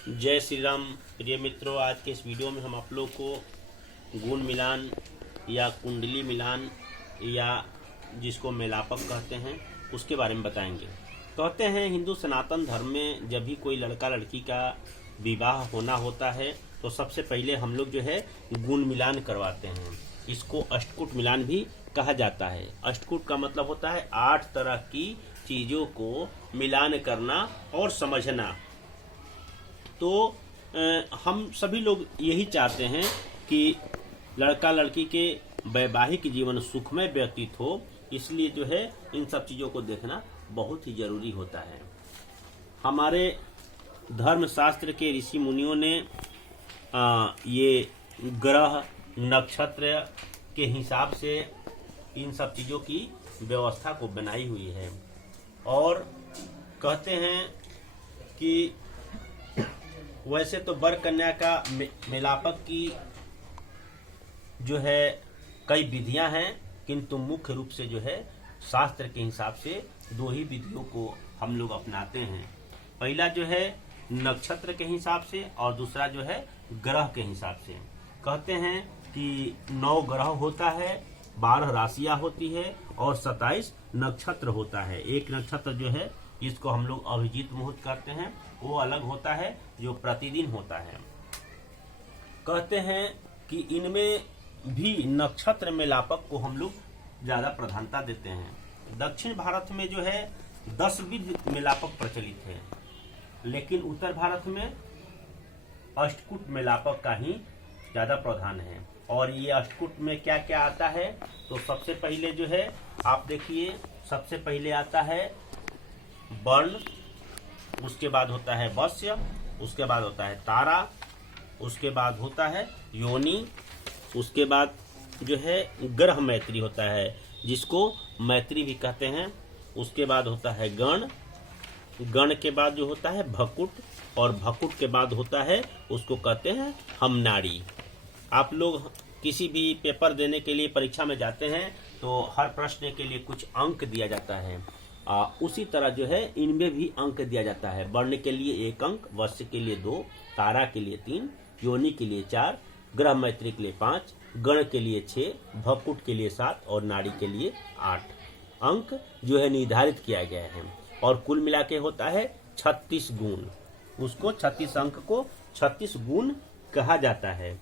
जय श्री राम। प्रिय मित्रों, आज के इस वीडियो में हम आप लोग को गुण मिलान या कुंडली मिलान या जिसको मेलापक कहते हैं उसके बारे में बताएंगे। कहते हैं हिंदू सनातन धर्म में जब भी कोई लड़का लड़की का विवाह होना होता है तो सबसे पहले हम लोग जो है गुण मिलान करवाते हैं। इसको अष्टकूट मिलान भी कहा जाता है। अष्टकूट का मतलब होता है 8 तरह की चीज़ों को मिलान करना और समझना। तो हम सभी लोग यही चाहते हैं कि लड़का लड़की के वैवाहिक जीवन सुखमय व्यतीत हो, इसलिए जो है इन सब चीज़ों को देखना बहुत ही जरूरी होता है। हमारे धर्म शास्त्र के ऋषि मुनियों ने ये ग्रह नक्षत्र के हिसाब से इन सब चीज़ों की व्यवस्था को बनाई हुई है और कहते हैं कि वैसे तो वर कन्या का मेलापक की जो है कई विधियां हैं, किंतु मुख्य रूप से जो है शास्त्र के हिसाब से 2 ही विधियों को हम लोग अपनाते हैं। पहला जो है नक्षत्र के हिसाब से और दूसरा जो है ग्रह के हिसाब से। कहते हैं कि 9 ग्रह होता है, 12 राशियां होती है और 27 नक्षत्र होता है। एक नक्षत्र जो है जिसको हम लोग अभिजीत मुहूर्त करते हैं वो अलग होता है जो प्रतिदिन होता है। कहते हैं कि इनमें भी नक्षत्र मेलापक को हम लोग ज्यादा प्रधानता देते हैं। दक्षिण भारत में जो है 10 विध मेलापक प्रचलित है, लेकिन उत्तर भारत में अष्टकूट मेलापक का ही ज्यादा प्रधान है। और ये अष्टकूट में क्या क्या आता है तो सबसे पहले जो है आप देखिए, सबसे पहले आता है वर्ण, उसके बाद होता है वश्य, उसके बाद होता है तारा, उसके बाद होता है योनि, उसके बाद जो है ग्रह मैत्री होता है जिसको मैत्री भी कहते हैं। उसके बाद होता है गण, गण के बाद जो होता है भकुट और भकुट के बाद होता है उसको कहते हैं हमनाड़ी। आप लोग किसी भी पेपर देने के लिए परीक्षा में जाते हैं तो हर प्रश्न के लिए कुछ अंक दिया जाता है। उसी तरह जो है इनमें भी अंक दिया जाता है। वर्ण के लिए 1 अंक, वश्य के लिए 2, तारा के लिए 3, योनि के लिए 4, ग्रह मैत्री के लिए 5, गण के लिए 6, भकुट के लिए 7 और नाड़ी के लिए 8 अंक जो है निर्धारित किया गया है। और कुल मिला के होता है 36 गुण। उसको 36 अंक को 36 गुण कहा जाता है।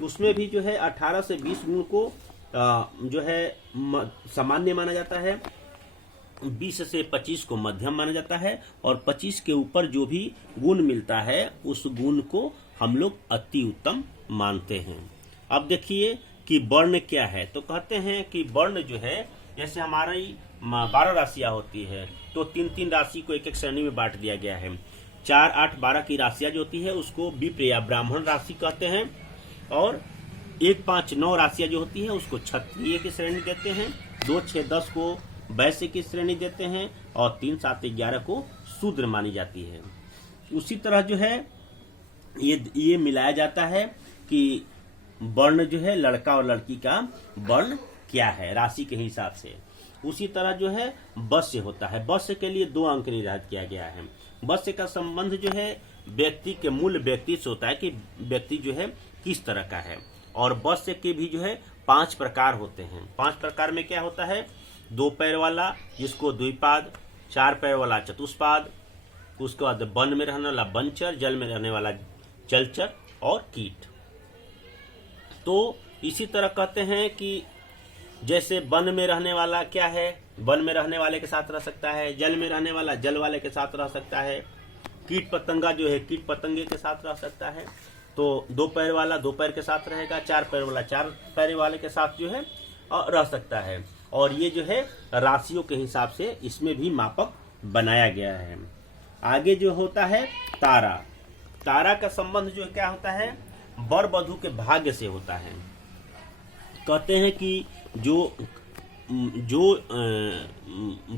उसमें भी जो है 18 से 20 गुण को जो है सामान्य माना जाता है, 20 से 25 को मध्यम माना जाता है और 25 के ऊपर जो भी गुण मिलता है उस गुण को हम लोग अति उत्तम मानते हैं। अब देखिए कि वर्ण क्या है। तो कहते हैं कि वर्ण जो है, जैसे हमारी 12 राशियां होती है तो 3-3 राशि को एक श्रेणी में बांट दिया गया है। 4, 8, 12 की राशियां जो होती है उसको विप्र या ब्राह्मण राशि कहते हैं और 1, 5, 9 राशियां जो होती है उसको क्षत्रिय की श्रेणी देते हैं। 2, 6, 10 को वैश्य की श्रेणी देते हैं और 3, 7, 11 को शूद्र मानी जाती है। उसी तरह जो है ये मिलाया जाता है कि वर्ण जो है लड़का और लड़की का वर्ण क्या है राशि के हिसाब से। उसी तरह जो है वश्य होता है। वश्य के लिए 2 अंक निर्धारित किया गया है। वश्य का संबंध जो है व्यक्ति के मूल व्यक्ति से होता है कि व्यक्ति जो है किस तरह का है। और वश्य के भी जो है 5 प्रकार होते हैं। 5 प्रकार में क्या होता है, 2 पैर वाला जिसको द्विपाद, 4 पैर वाला चतुष्पाद, उसके बाद वन में रहने वाला वनचर, जल में रहने वाला जलचर और कीट। तो इसी तरह कहते हैं कि जैसे वन में रहने वाला क्या है, वन में रहने वाले के साथ रह सकता है, जल में रहने वाला जल वाले के साथ रह सकता है, कीट पतंगा जो है कीट पतंगे के साथ रह सकता है। तो 2 पैर वाला 2 पैर के साथ रहेगा, 4 पैर वाला 4 पैर वाले के साथ जो है रह सकता है। और ये जो है राशियों के हिसाब से इसमें भी मापक बनाया गया है। आगे जो होता है तारा। तारा का संबंध जो क्या होता है वर वधू के भाग्य से होता है। कहते हैं कि जो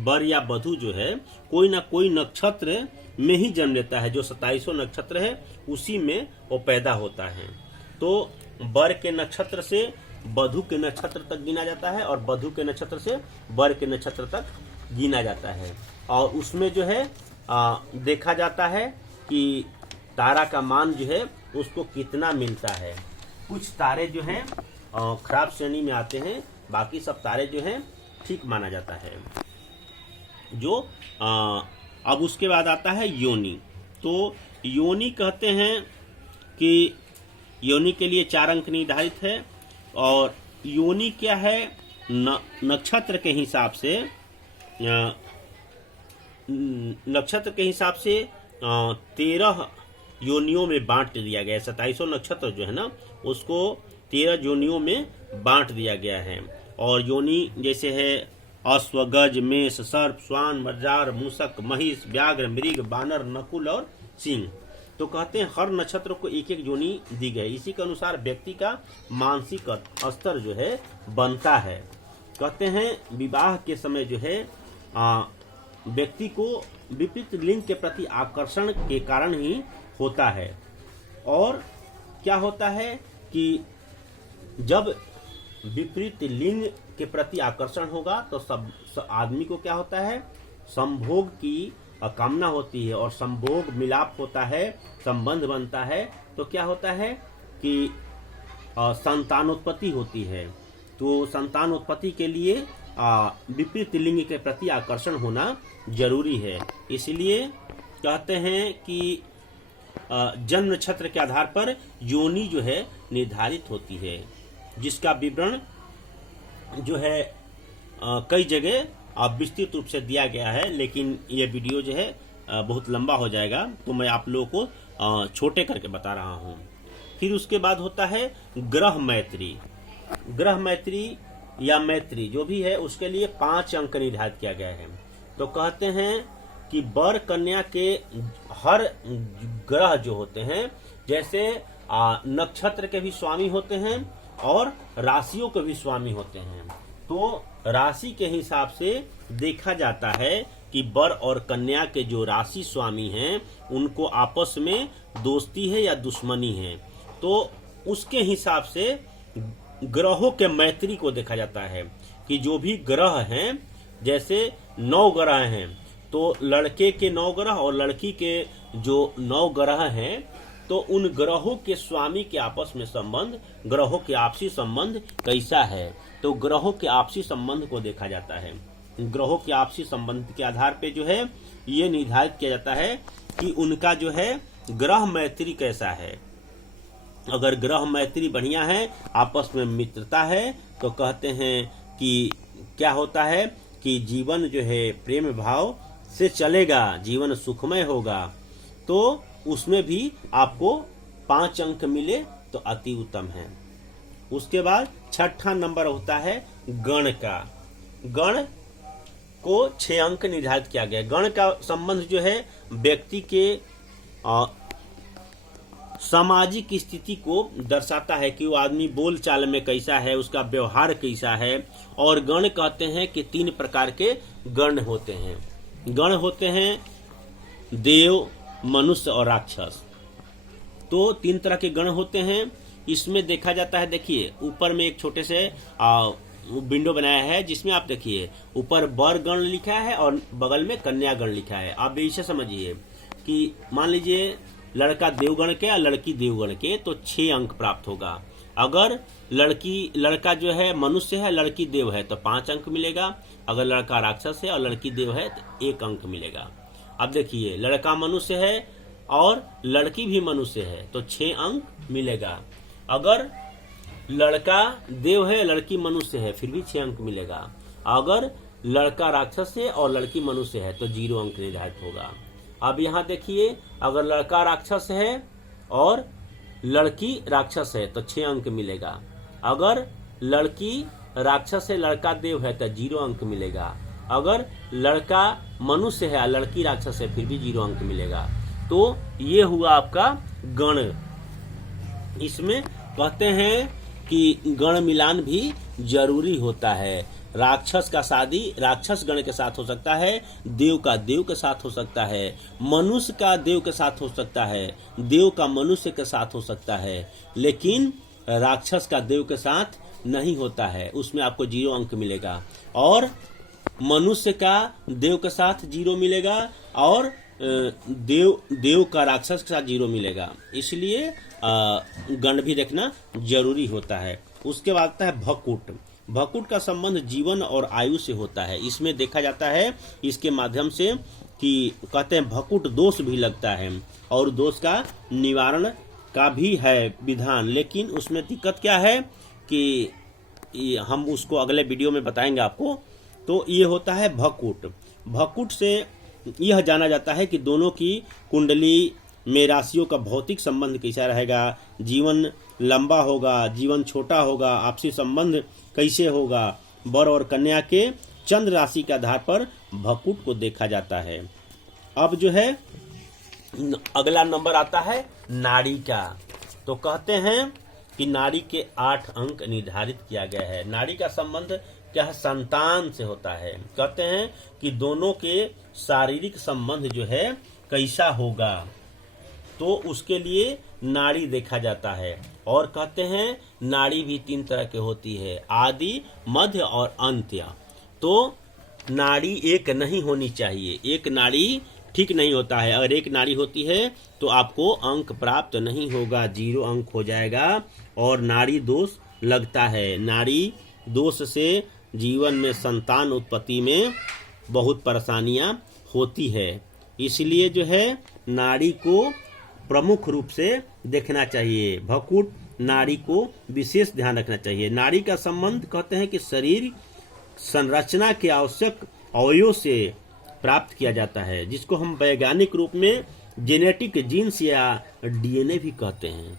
वर या वधू जो है कोई ना कोई नक्षत्र में ही जन्म लेता है। जो 27 नक्षत्र है उसी में वो पैदा होता है। तो वर के नक्षत्र से वधू के नक्षत्र तक गिना जाता है और वधू के नक्षत्र से वर के नक्षत्र तक गिना जाता है। और उसमें जो है देखा जाता है कि तारा का मान जो है उसको कितना मिलता है। कुछ तारे जो हैं खराब श्रेणी में आते हैं, बाकी सब तारे जो हैं ठीक माना जाता है। जो अब उसके बाद आता है योनि। तो योनि कहते हैं कि योनि के लिए 4 अंक निर्धारित है, और योनि क्या है, नक्षत्र के हिसाब से 13 योनियों में बांट दिया गया है। 2700 नक्षत्र जो है ना, उसको 13 योनियों में बांट दिया गया है। और योनि जैसे है अश्व, गज, मेष, सर्प, स्वान, मजार, मूषक, महिष, व्याघ्र, मृग, बानर, नकुल और सिंह। तो कहते हैं हर नक्षत्र को एक एक योनि दी गई। इसी के अनुसार व्यक्ति का मानसिक स्तर जो है बनता है। कहते हैं विवाह के समय जो है व्यक्ति को विपरीत लिंग के प्रति आकर्षण के कारण ही होता है। और क्या होता है कि जब विपरीत लिंग के प्रति आकर्षण होगा तो सब आदमी को क्या होता है, संभोग की कामना होती है, और संभोग मिलाप होता है, संबंध बनता है, तो क्या होता है कि संतानोत्पत्ति होती है। तो संतानोत्पत्ति के लिए विपरीत लिंग के प्रति आकर्षण होना जरूरी है। इसलिए कहते हैं कि जन्म नक्षत्र के आधार पर योनि जो है निर्धारित होती है, जिसका विवरण जो है कई जगह विस्तृत रूप से दिया गया है, लेकिन ये वीडियो जो है बहुत लंबा हो जाएगा, तो मैं आप लोगों को छोटे करके बता रहा हूँ। फिर उसके बाद होता है ग्रह मैत्री। ग्रह मैत्री या मैत्री जो भी है, उसके लिए 5 अंक निर्धारित किया गया है। तो कहते हैं कि वर कन्या के हर ग्रह जो होते हैं, जैसे नक्षत्र के भी स्वामी होते हैं और राशियों के भी स्वामी होते हैं। तो राशि के हिसाब से देखा जाता है कि वर और कन्या के जो राशि स्वामी हैं उनको आपस में दोस्ती है या दुश्मनी है। तो उसके हिसाब से ग्रहों के मैत्री को देखा जाता है कि जो भी ग्रह हैं, जैसे 9 ग्रह हैं, तो लड़के के 9 ग्रह और लड़की के जो 9 ग्रह हैं, तो उन ग्रहों के स्वामी के आपस में संबंध, ग्रहों के आपसी संबंध कैसा है। तो ग्रहों के आपसी संबंध को देखा जाता है। ग्रहों के आपसी संबंध के आधार पे जो है ये निर्धारित किया जाता है कि उनका जो है ग्रह मैत्री कैसा है। अगर ग्रह मैत्री बढ़िया है, आपस में मित्रता है, तो कहते हैं कि क्या होता है कि जीवन जो है प्रेम भाव से चलेगा, जीवन सुखमय होगा। तो उसमें भी आपको 5 अंक मिले तो अति उत्तम है। उसके बाद 6ठा नंबर होता है गण का। गण को 6 अंक निर्धारित किया गया। गण का संबंध जो है व्यक्ति के सामाजिक स्थिति को दर्शाता है कि वो आदमी बोल चाल में कैसा है, उसका व्यवहार कैसा है। और गण कहते हैं कि 3 प्रकार के गण होते हैं। गण होते हैं देव, मनुष्य और राक्षस। तो 3 तरह के गण होते हैं। इसमें देखा जाता है, देखिए ऊपर में एक छोटे से विंडो बनाया है, जिसमें आप देखिए ऊपर वर गण लिखा है और बगल में कन्या गण लिखा है। आप इसे समझिए कि मान लीजिए लड़का देवगण के या लड़की देवगण के, तो 6 अंक प्राप्त होगा। अगर लड़का जो है मनुष्य है, लड़की देव है, तो 5 अंक मिलेगा। अगर लड़का राक्षस है और लड़की देव है तो 1 अंक मिलेगा। अब देखिए लड़का मनुष्य है और लड़की भी मनुष्य है, तो 6 अंक मिलेगा। अगर लड़का देव है, लड़की मनुष्य है, फिर भी 6 अंक मिलेगा। अगर लड़का राक्षस है और लड़की मनुष्य है तो 0 अंक निर्धारित होगा। अब यहाँ देखिए, अगर लड़का राक्षस है और लड़की राक्षस है तो 6 अंक मिलेगा। अगर लड़की राक्षस है, लड़का देव है तो 0 अंक मिलेगा। अगर लड़का मनुष्य है, लड़की राक्षस है, फिर भी 0 अंक मिलेगा। तो ये हुआ आपका गण। इसमें कहते हैं कि गण मिलान भी जरूरी होता है। राक्षस का शादी राक्षस गण के साथ हो सकता है, देव का देव के साथ हो सकता है, मनुष्य का देव के साथ हो सकता है, देव का मनुष्य के साथ हो सकता है, लेकिन राक्षस का देव के साथ नहीं होता है, उसमें आपको 0 अंक मिलेगा। और मनुष्य का देव के साथ 0 मिलेगा और देव का राक्षस के साथ 0 मिलेगा, इसलिए गण भी देखना जरूरी होता है। उसके बाद आता है भकुट। भकुट का संबंध जीवन और आयु से होता है। इसमें देखा जाता है इसके माध्यम से कि कहते हैं भकुट दोष भी लगता है और दोष का निवारण का भी है विधान, लेकिन उसमें दिक्कत क्या है कि हम उसको अगले वीडियो में बताएंगे आपको। तो ये होता है भकुट। भकुट से यह जाना जाता है कि दोनों की कुंडली में राशियों का भौतिक संबंध कैसा रहेगा, जीवन लंबा होगा, जीवन छोटा होगा, आपसी संबंध कैसे होगा। वर और कन्या के चंद्र राशि के आधार पर भकुट को देखा जाता है। अब जो है अगला नंबर आता है नाड़ी का। तो कहते हैं कि नाड़ी के 8 अंक निर्धारित किया गया है। नाड़ी का संबंध क्या है, संतान से होता है। कहते हैं कि दोनों के शारीरिक संबंध जो है कैसा होगा, तो उसके लिए नाड़ी देखा जाता है। और कहते हैं नाड़ी भी 3 तरह के होती है, आदि, मध्य और अंत्य। तो नाड़ी एक नहीं होनी चाहिए, एक नाड़ी ठीक नहीं होता है। अगर एक नाड़ी होती है तो आपको अंक प्राप्त नहीं होगा, 0 अंक हो जाएगा और नाड़ी दोष लगता है। नाड़ी दोष से जीवन में संतान उत्पत्ति में बहुत परेशानियां होती है, इसलिए जो है नाड़ी को प्रमुख रूप से देखना चाहिए। भकुट नाड़ी को विशेष ध्यान रखना चाहिए। नाड़ी का संबंध कहते हैं कि शरीर संरचना के आवश्यक अवयवों से प्राप्त किया जाता है, जिसको हम वैज्ञानिक रूप में जेनेटिक जीन्स या डीएनए भी कहते हैं।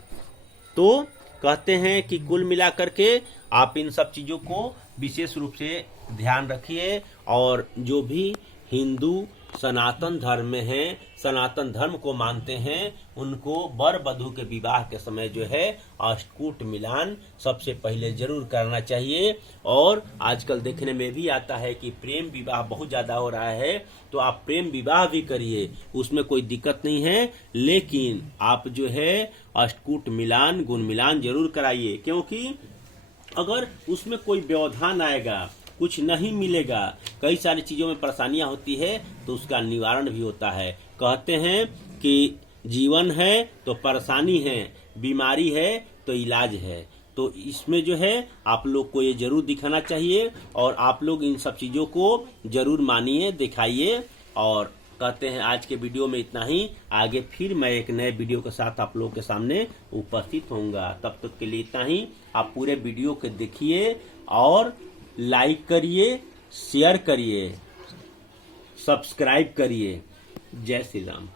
तो कहते हैं कि कुल मिलाकर के आप इन सब चीजों को विशेष रूप से ध्यान रखिए। और जो भी हिंदू सनातन धर्म में हैं, सनातन धर्म को मानते हैं, उनको वर वधू के विवाह के समय जो है अष्टकूट मिलान सबसे पहले जरूर करना चाहिए। और आजकल देखने में भी आता है कि प्रेम विवाह बहुत ज्यादा हो रहा है, तो आप प्रेम विवाह भी करिए, उसमें कोई दिक्कत नहीं है, लेकिन आप जो है अष्टकूट मिलान, गुण मिलान जरूर कराइए। क्योंकि अगर उसमें कोई व्यवधान आएगा, कुछ नहीं मिलेगा, कई सारी चीजों में परेशानियां होती है, तो उसका निवारण भी होता है। कहते हैं कि जीवन है तो परेशानी है, बीमारी है तो इलाज है। तो इसमें जो है आप लोग को ये जरूर दिखाना चाहिए और आप लोग इन सब चीजों को जरूर मानिए, दिखाइए। और कहते हैं आज के वीडियो में इतना ही। आगे फिर मैं एक नए वीडियो के साथ आप लोगों के सामने उपस्थित होऊंगा। तब तक के लिए इतना ही। आप पूरे वीडियो को देखिए और लाइक करिए, शेयर करिए, सब्सक्राइब करिए। जय श्री राम।